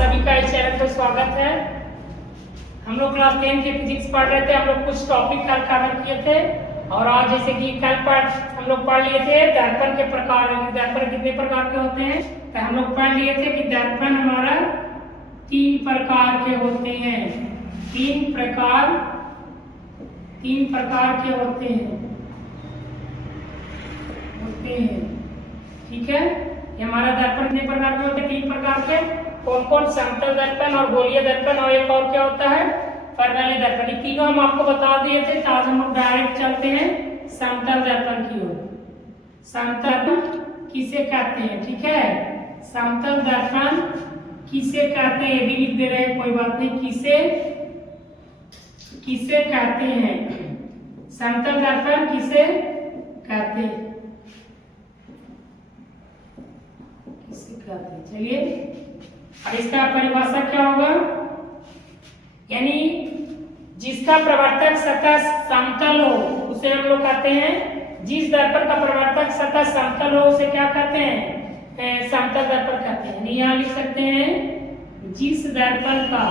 सभी का इस चैनल पर स्वागत है। हम लोग क्लास 10 की फिजिक्स पढ़ रहे थे। हम लोग कुछ टॉपिक कल कवर किए थे और आज जैसे कि कल हम लोग पढ़ लिए थे दर्पण के प्रकार। दर्पण कितने प्रकार के होते हैं तो हम लोग पढ़ लिए थे कि दर्पण हमारा 3 प्रकार के होते हैं। 3 प्रकार के होते हैं। ठीक है, ये हमारा दर्पण कितने प्रकार के होते हैं? 3 प्रकार के। कौन कौन? समतल दर्पण और गोलीय दर्पण और एक और क्या होता है? परवलय दर्पण। ये तीनों हम आपको बता दिए थे। तो आज हम लोग डायरेक्ट चलते हैं समतल दर्पण की ओर। समतल दर्पण किसे कहते हैं? ठीक है, समतल दर्पण किसे कहते हैं ये भी लिख दे रहे हैं, कोई बात नहीं। किसे कहते हैं? समतल दर्पण किसे कहते हैं? चलिए, और इसका परिभाषा क्या होगा? यानी जिसका प्रवर्तक सतह समतल हो उसे हम लोग कहते हैं, जिस दर्पण का प्रवर्तक सतह समतल हो उसे क्या कहते हैं? समतल दर्पण कहते हैं। यहाँ लिख सकते हैं जिस दर्पण का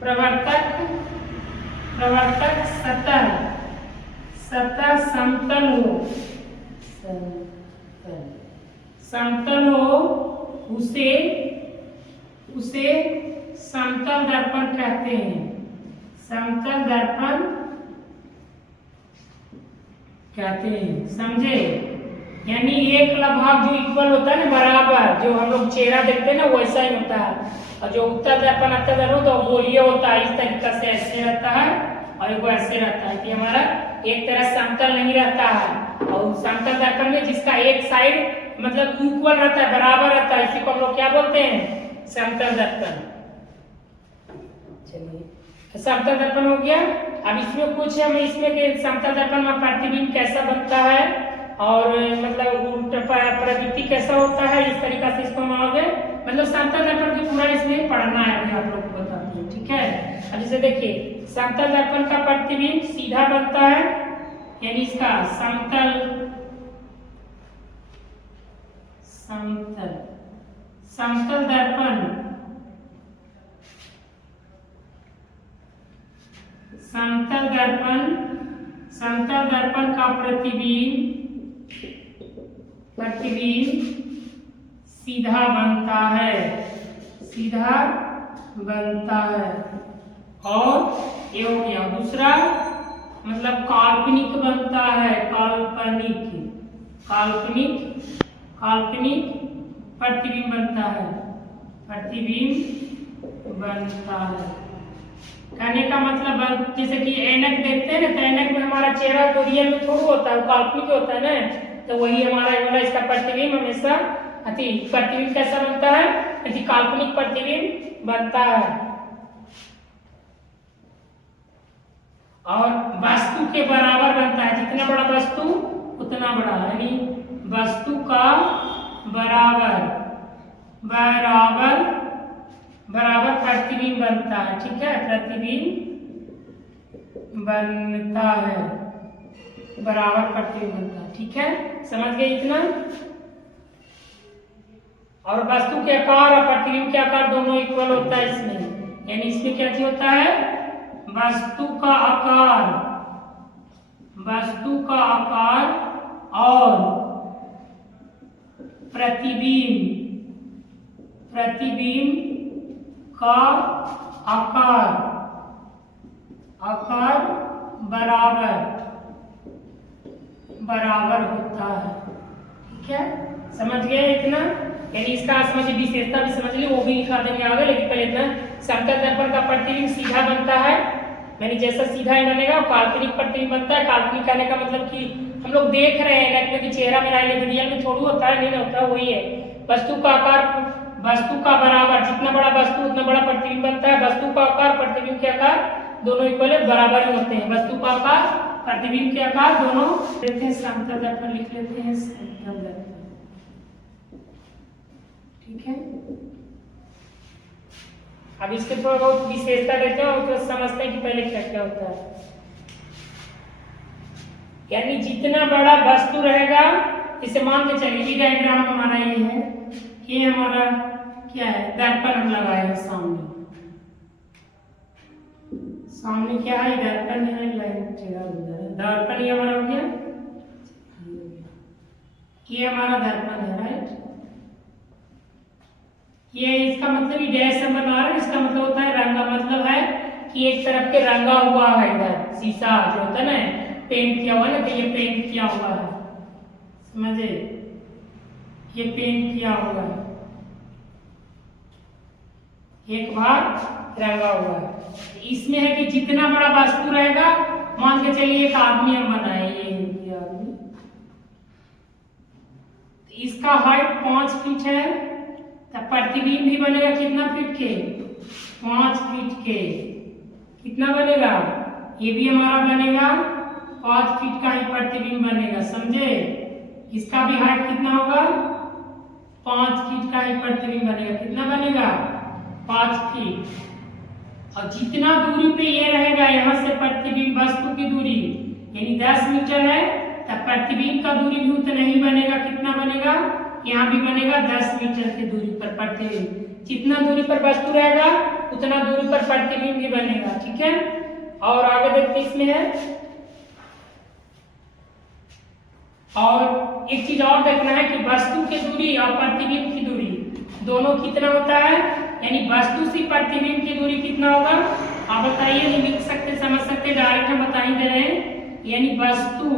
प्रवर्तक सतह समतल हो उसे समतल दर्पण कहते हैं। समतल दर्पण कहते हैं, समझे? यानी एक लगभग जो इक्वल होता है ना, बराबर, जो हम लोग चेहरा देखते हैं ना वैसा ही होता है। और जो उत्तर दर्पण अवतल दर्पण तो गोलीय होता है, इस तरीके से ऐसे रहता है और एक ऐसे रहता है कि हमारा एक तरह समतल नहीं रहता है। और समतल दर्पण में जिसका एक साइड मतलब इक्वल रहता है, बराबर रहता है, इसी को हम लोग क्या बोलते हैं? समतल दर्पण। चलिए, समतल दर्पण हो गया। अब इसमें कुछ हम इसमें के समतल दर्पण में प्रतिबिंब कैसा बनता है और मतलब प्रवृत्ति कैसा होता है, इस तरीका से इसको हम आगे मतलब समतल दर्पण की पूरा इसमें पढ़ना है, अभी आप लोग को बताती हूँ। ठीक है, अब जैसे देखिए समतल दर्पण का प्रतिबिंब सीधा बनता है, यानी इसका समतल दर्पण का प्रतिबिंब सीधा बनता है। और ये हो गया। दूसरा मतलब काल्पनिक बनता है, काल्पनिक प्रतिबिंब बनता है। कहने का मतलब जैसे कि ऐनक देखते हैं ना, तो ऐनक में हमारा चेहरा तो रियल में थोड़ा होता है, काल्पनिक होता है ना, तो वही हमारा वाला इसका प्रतिबिंब हमेशा प्रतिबिंब कैसा बनता है? काल्पनिक प्रतिबिंब बनता है। और वस्तु के बराबर बनता है, जितना बड़ा वस्तु उतना बड़ा, यानी वस्तु का बराबर प्रतिबिंब बनता है। ठीक है, प्रतिबिंब बनता है, बराबर प्रतिबिंब बनता है। ठीक है, समझ गए इतना? और वस्तु के आकार और प्रतिबिंब के आकार दोनों इक्वल होता है इसमें, यानी इसमें क्या चीज होता है? वस्तु का आकार और प्रतिबिंब का आकार बराबर होता है। ठीक है, समझ गए इतना? यानी इसका समझिए विशेषता भी समझ ली, वो भी लिखा देंगे आगे, लेकिन पहले इतना समतल दर्पण का प्रतिबिंब सीधा बनता है, यानी जैसा सीधा ही बनेगा। काल्पनिक प्रतिबिंब बनता है। काल्पनिक कहने का मतलब कि हम लोग देख रहे हैं ना कि चेहरा मेरा रियल में थोड़ी होता है, नहीं होता, वही है। वस्तु का आकार वस्तु का बराबर, जितना बड़ा वस्तु उतना बड़ा प्रतिबिंब बनता है। वस्तु का आकार प्रतिबिंब के आकार दोनों इक्वल है, बराबर ही होते हैं। वस्तु का आकार प्रतिबिंब के आकार दोनों लेते हैं। समतल दर्पण लिख लेते हैं, समतल दर्पण। ठीक है, अब इसके थोड़ा बहुत विशेषता देखते हैं और तो समझते हैं कि पहले क्या क्या होता है। यानी जितना बड़ा वस्तु रहेगा, इसे मान के चलिए डायग्राम हमारा ये है, ये हमारा क्या है, दर्पण हम लगाए हैं सामने। सामने क्या है, दर्पण है, लाइन जगह उधर है, दर्पण ये हमारा हो गया, ये हमारा दर्पण है, राइट। ये इसका मतलब ये डैश हम बना रहे हैं, इसका मतलब होता है रंगा, मतलब है कि एक तरफ के रंगा हुआ है, इधर शीशा जो होता है ना पेंट किया हुआ है ना, तो ये पेंट किया हुआ है, समझे, ये पेंट किया हुआ है, एक भाग रंगा हुआ है। इसमें है कि जितना बड़ा वस्तु रहेगा, मान के चलिए एक आदमी हम बनाए, ये आदमी, इसका हाइट 5 फीट है, तो प्रतिबिंब भी बनेगा कितना फीट के, 5 फीट के, कितना बनेगा, ये भी हमारा बनेगा 5 फीट का ही प्रतिबिंब बनेगा, समझे। इसका भी हाइट कितना होगा, 5 फीट का ही प्रतिबिंब बनेगा, कितना बनेगा, 5 फीट। और जितना दूरी पे ये रहेगा, यहाँ से प्रतिबिंब वस्तु की दूरी यानी 10 मीटर है, तब प्रतिबिंब का दूरी भी उतना ही बनेगा, कितना बनेगा, यहाँ भी बनेगा 10 मीटर की दूरी पर प्रतिबिंब। जितना दूरी पर वस्तु रहेगा उतना दूरी पर प्रतिबिंब भी बनेगा, ठीक है। और आगे देखते इसमें है, और एक चीज और देखना है कि वस्तु की दूरी और प्रतिबिंब की दूरी दोनों कितना होता है, यानी वस्तु से प्रतिबिंब की दूरी कितना होगा, आप बताइए, नहीं लिख सकते, समझ सकते, डायरेक्ट हम बता ही दे रहे हैं। यानी वस्तु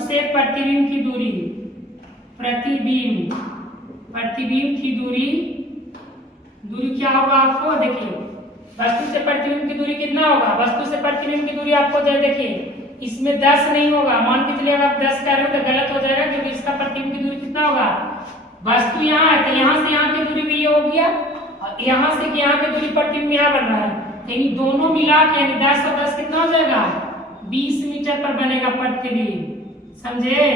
से प्रतिबिंब की दूरी, प्रतिबिंब की दूरी क्या होगा आपको देखिए, वस्तु से प्रतिबिंब की दूरी कितना होगा, वस्तु से प्रतिबिंब की दूरी आपको देखिए, इसमें 10 नहीं होगा, मान के चलिए आप 10 कर रहे हो तो गलत हो जाएगा, क्योंकि इसका प्रतिबिंब की दूरी कितना होगा, वस्तु यहाँ है तो यहाँ से यहाँ की दूरी भी ये हो गया, और यहाँ से यहाँ की दूरी प्रतिबिंब यहाँ बन रहा है, यानी दोनों मिला के यानी 10 और 10 कितना हो जाएगा, 20 मीटर पर बनेगा प्रतिबिंब, समझे।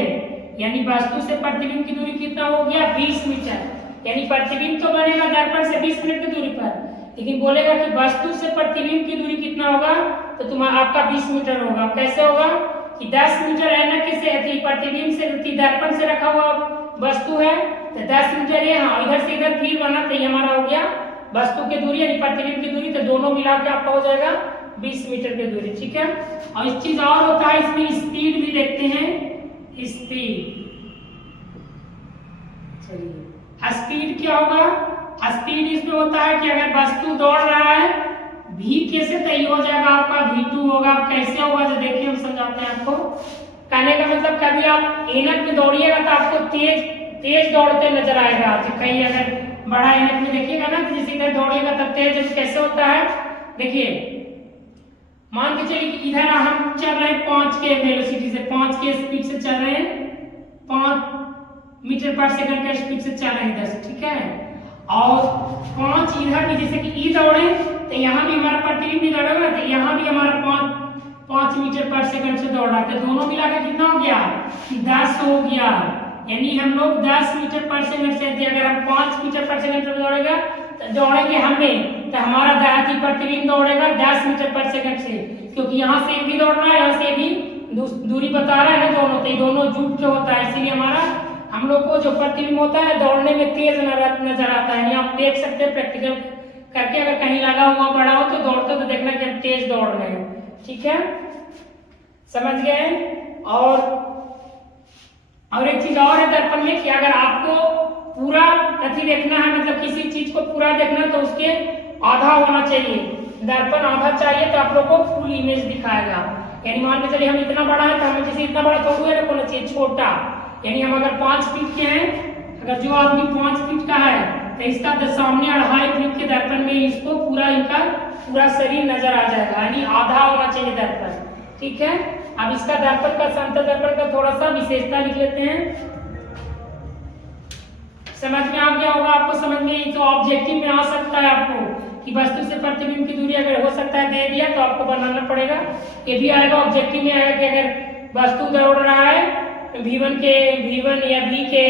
यानी वस्तु से प्रतिबिंब की दूरी कितना हो गया, 20 मीटर, यानी प्रतिबिंब तो बनेगा दर्पण से 20 मिनट की दूरी पर, लेकिन बोलेगा कि वस्तु से प्रतिबिंब की दूरी कितना होगा, तो तुम्हारा आपका 20 मीटर होगा। कैसे होगा कि 10 मीटर ऐनक से प्रतिबिंब से दर्पण से रखा हुआ वस्तु है, तो 10 मीटर ये, हाँ इधर से इधर फिर बना, तो ये हमारा हो गया वस्तु की दूरी यानी प्रतिबिंब की दूरी, तो दोनों मिला के आपका हो जाएगा 20 मीटर की दूरी, ठीक है। और इस चीज और होता है, इसमें स्पीड भी देखते हैं, स्पीड, चलिए स्पीड क्या होगा, स्पीड इसमें होता है कि अगर वस्तु दौड़ रहा है v कैसे तय हो जाएगा आपका, v2 होगा, कैसे होगा जो देखिए हम समझाते हैं आपको। कहने का मतलब कभी आप एनक में दौड़िएगा तो आपको तेज दौड़ते नजर आएगा, तो कहीं अगर बड़ा एनक में देखिएगा ना, तो जिस इधर दौड़िएगा तब तेज कैसे होता है, देखिए मान के चलिए कि इधर हम चल रहे हैं 5 के वेलोसिटी से, 5 के स्पीड से चल रहे हैं, 5 मीटर पर सेकंड के स्पीड से चल रहे हैं इधर से, ठीक है। और 5 इधर भी जैसे कि ई दौड़े तो यहाँ भी हमारा प्रतिबिंब भी दौड़ेगा, तो यहाँ भी हमारा 5 मीटर पर सेकंड से दौड़ रहा है, तो दोनों मिलाकर कितना हो गया, 10 हो गया। यानी हम लोग 10 मीटर पर सेकंड से, अगर हम 5 मीटर पर सेकंड से दौड़ेगा तो दौड़ेंगे हमें, तो हमारा दाहिनी प्रतिबिंब दौड़ेगा 10 मीटर पर सेकंड से, क्योंकि यहाँ से भी दौड़ रहा है, यहाँ से भी दूरी बता रहा है ना दोनों, तो दोनों जुट के होता है, इसीलिए हमारा हम लोग को जो प्रतिबिंब होता है दौड़ने में तेज नजर आता है। आप देख सकते हैं प्रैक्टिकल करके, अगर कहीं लगा हुआ बड़ा हो तो दौड़ते तो देखना कि हम तेज दौड़ रहे हैं, ठीक है, समझ गए। और एक चीज और है दर्पण में कि अगर आपको पूरा अति देखना है, मतलब किसी चीज को पूरा देखना है, तो उसके आधा होना चाहिए, दर्पण आधा चाहिए, तो आप लोग को फुल इमेज दिखाएगा। यानी मान के चलिए हम इतना बड़ा है तो हमें जैसे इतना बड़ा थोड़ा है होना चाहिए, छोटा, यानी हम अगर 5 फीट के हैं, अगर जो आदमी 5 फीट का है तो इसका सामने 2.5 फीट के दर्पण में इसको इनका पूरा शरीर नजर आ जाएगा, यानी आधा होना चाहिए दर्पण, ठीक है। अब इसका दर्पण का समतल दर्पण का थोड़ा सा विशेषता लिख लेते हैं, समझ में आ गया होगा आपको, समझ में, तो ऑब्जेक्टिव में आ सकता है आपको कि वस्तु से प्रतिबिंब की दूरी अगर हो सकता है दे दिया तो आपको बनाना पड़ेगा, ये भी आएगा ऑब्जेक्टिव में आएगा कि अगर वस्तु दौड़ रहा है v1 या v के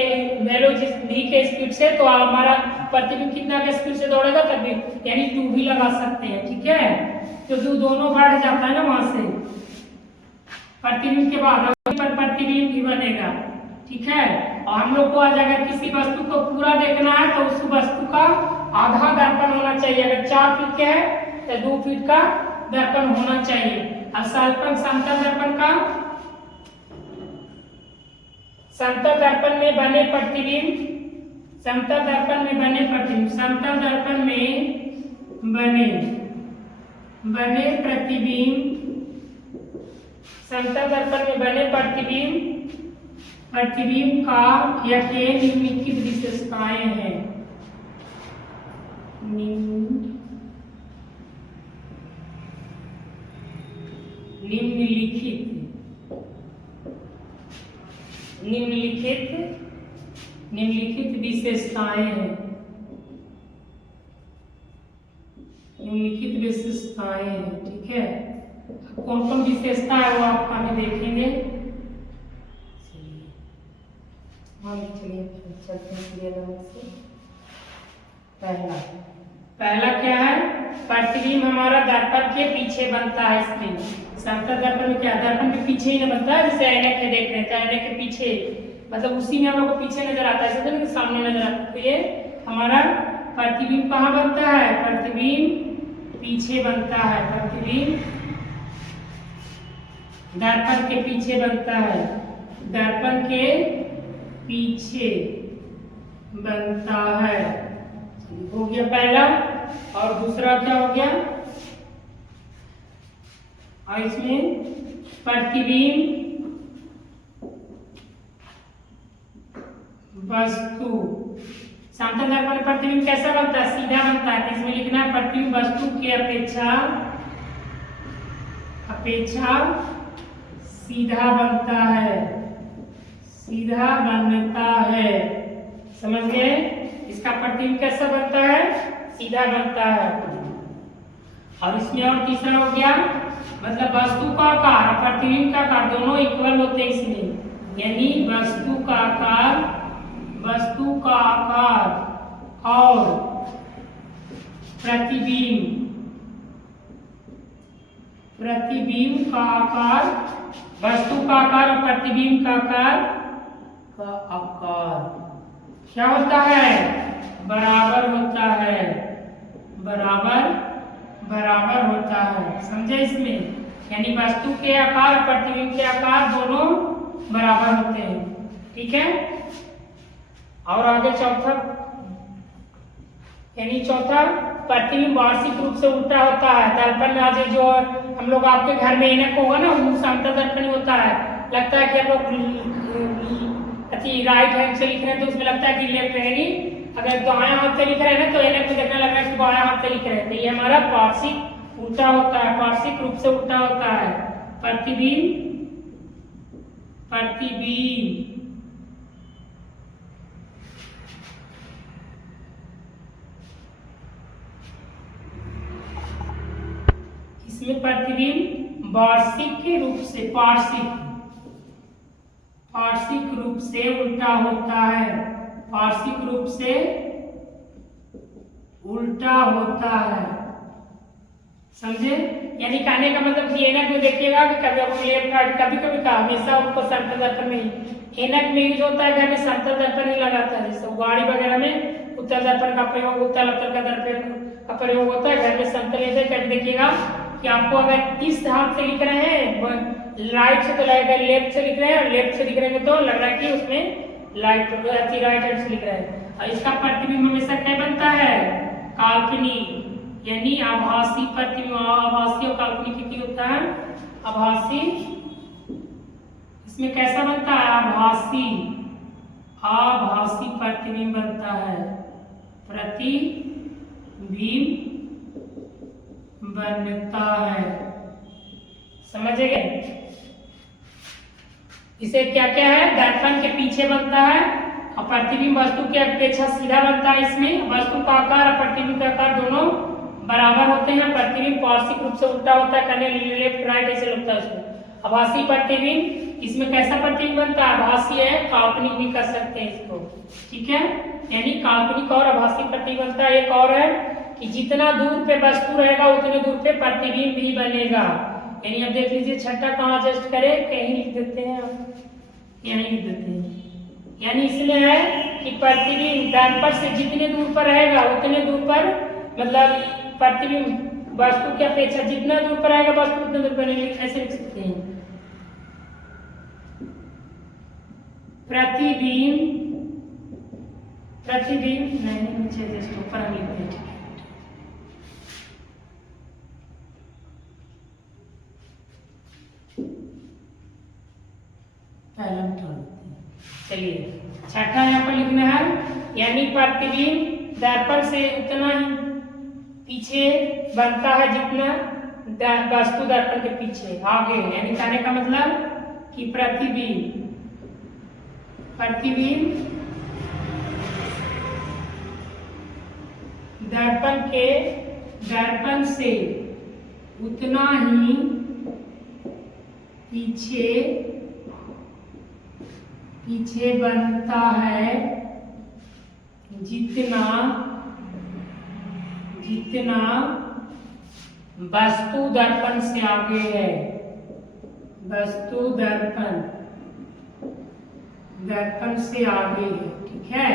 वैल्यू v के स्पीड से, तो हमारा प्रतिबिंब कितना के स्पीड से दौड़ेगा तभी, यानी 2 भी लगा सकते हैं, ठीक है। तो दोनों बढ़ जाता है ना वहां से, प्रतिबिंब के बाद पर प्रतिबिंब भी बनेगा, ठीक है। और हम लोग को आज अगर किसी वस्तु को पूरा देखना है तो उस वस्तु का आधा दर्पण होना चाहिए। अगर 4 फीट के है तो 2 फीट का दर्पण होना चाहिए। अब समतल दर्पण का, समतल दर्पण में बने प्रतिबिंब, समतल दर्पण में बने प्रतिबिंब, समतल दर्पण में बने प्रतिबिंब, समतल दर्पण में बने प्रतिबिंब का यह निम्नलिखित विशेषताएं हैं। निम्नलिखित विशेषताएं हैं, निम्नलिखित विशेषताएं हैं, ठीक है। कौन कौन विशेषता है वो आप हमें देखेंगे। चलिए चलते हैं। पहला क्या है, प्रतिबिंब हमारा दर्पण के पीछे बनता है। इसमें समतल दर्पण में क्या, दर्पण के पीछे ही ना बनता है, जैसे ऐनक में देख रहे हैं ऐनक के पीछे, मतलब उसी में हम लोग को पीछे नजर आता है, समझे ना, सामने नजर आता है। तो ये हमारा प्रतिबिंब कहाँ बनता है, प्रतिबिंब पीछे बनता है, प्रतिबिंब दर्पण के पीछे बनता है, दर्पण के पीछे बनता है, हो गया पहला। और दूसरा क्या हो गया, और इसमें प्रतिबिंब वस्तु, समतल दर्पण में प्रतिबिंब कैसा बनता है, सीधा बनता है। तो इसमें लिखना है प्रतिबिंब वस्तु के अपेक्षा सीधा बनता है, सीधा बनता है, समझ गए। इसका प्रतिबिंब कैसा बनता है, सीधा बनता है। और इसमें और तीसरा हो गया, मतलब वस्तु का आकार और प्रतिबिंब का आकार दोनों इक्वल होते हैं इसमें, यानी वस्तु का आकार और प्रतिबिंब का आकार, वस्तु का आकार और प्रतिबिंब का आकार क्या होता है, बराबर होता है, बराबर होता है, समझे इसमें। यानी वस्तु के आकार और प्रतिबिंब के आकार दोनों बराबर होते हैं, ठीक है। और आगे चौथा, यानी चौथा, प्रतिबिंब वार्षिक रूप से उल्टा होता है। दर्पण में आज जो हम लोग आपके घर में ऐनक होगा ना, वो समतल दर्पण होता है। लगता है कि हम लोग राइट हैंड से लिख रहे हैं तो उसमें लगता है कि लेफ्ट हैंड ही, अगर दाएं हाथ से लिख रहे हैं ना तो ऐनक में देखने लग रहा है कि बाएं हाथ से लिख रहे हैं। तो ये हमारा पार्श्विक उल्टा होता है, पार्श्विक रूप से उल्टा होता है। प्रतिबिंब इसमें प्रतिबिंब वार्षिक रूप से, पार्श्विक रूप से उल्टा होता है, पार्श्विक रूप से उल्टा होता है, समझे। यानी कहने का मतलब कि ऐनक में देखिएगा कि कभी आपको लेफ्ट राइट, कभी कभी का हमेशा उनको समतल दर्पण में ही, ऐनक में यूज होता है, घर में समतल दर्पण ही लगाता है। जैसे गाड़ी वगैरह में उत्तल दर्पण का प्रयोग, उत्तल अवतल का दर्पण का प्रयोग होता है, घर में समतल ऐसे कर देखिएगा कि आपको अगर इस हाथ से लिख रहे हैं राइट से तो लगेगा, लेफ्ट से लिख रहे हैं और लेफ्ट से लिख रहे हैं तो लग रहा है कि उसमें राइट हैंड से लिख रहे हैं। और इसका प्रतिबिंब हमेशा क्या बनता है, काल्पनिक, यानी आभासी प्रतिबिंब। आभासी और काल्पनिक क्या होता है, आभासी, इसमें कैसा बनता है, आभासी प्रतिबिंब बनता है, प्रतिबिंब बनता है, समझ गए। इसे क्या क्या है, दर्पण के पीछे बनता है और प्रतिबिंब वस्तु के अपेक्षा सीधा बनता है। इसमें वस्तु का आकार और प्रतिबिंब का आकार दोनों बराबर होते हैं। प्रतिबिंब पार्श्विक रूप से उल्टा होता है, करने लेफ्ट राइट ऐसे लगता है उसमें। आभासी प्रतिबिंब इसमें कैसा प्रतिबिंब बनता है? आभासी है, काल्पनिक भी कर सकते हैं इसको, ठीक है। यानी काल्पनिक और आभासी प्रतिबिंब बनता है। एक और है कि जितना दूर पे वस्तु रहेगा उतने दूर पे प्रतिबिंब भी बनेगा। यानी अब देख लीजिए छठा कहाँ एडजस्ट करें, कहीं लिख देते हैं, यहीं लिख देते हैं। यानी इसलिए है कि प्रतिबिंब दर्पण से जितने दूर पर रहेगा उतने दूर पर, मतलब प्रतिबिंब वस्तु की अपेक्षा जितना दूर पर रहेगा वस्तु उतने दूर पर रहेगी। ऐसे लिख सकते हैं, प्रतिबिंब नहीं, नीचे जस्ट ऊपर हम लिखते हैं। पहला चलिए छठा यहाँ पर लिखना है, यानी प्रतिबिंब दर्पण से उतना ही पीछे बनता है जितना वस्तु दर्पण के पीछे आगे। यानी कहने का मतलब कि प्रतिबिंब दर्पण से उतना ही पीछे बनता है जितना वस्तु दर्पण से आगे है। वस्तु दर्पण से आगे है, ठीक है।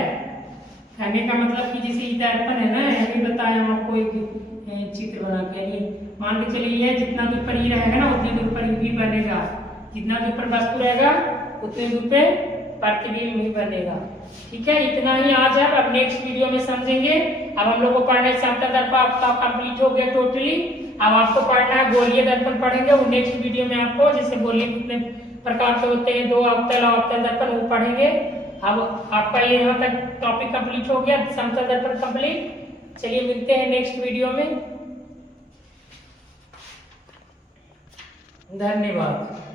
कहने का मतलब कि जैसे दर्पण है ना, अभी बताया हम आपको एक चित्र बना के, मान के चलिए जितना दूर पर ये रहेगा ना उतनी दूर पर भी बनेगा, जितना दूर पर वस्तु रहेगा उतने दूर पे प्रतिबिंब भी बनेगा, ठीक है। इतना ही आज है, अब नेक्स्ट वीडियो में समझेंगे। अब हम लोग को पढ़ना है समतल दर्पण, आपका कंप्लीट हो गया टोटली। अब आपको पढ़ना है गोलीय दर्पण पढ़ेंगे, वो नेक्स्ट वीडियो में आपको, जैसे गोलीय कितने प्रकार के होते हैं, दो अवतल अवतल दर्पण, वो पढ़ेंगे। अब आपका ये यहाँ तक टॉपिक कंप्लीट हो गया, समतल दर्पण कंप्लीट। चलिए मिलते हैं नेक्स्ट वीडियो में, धन्यवाद।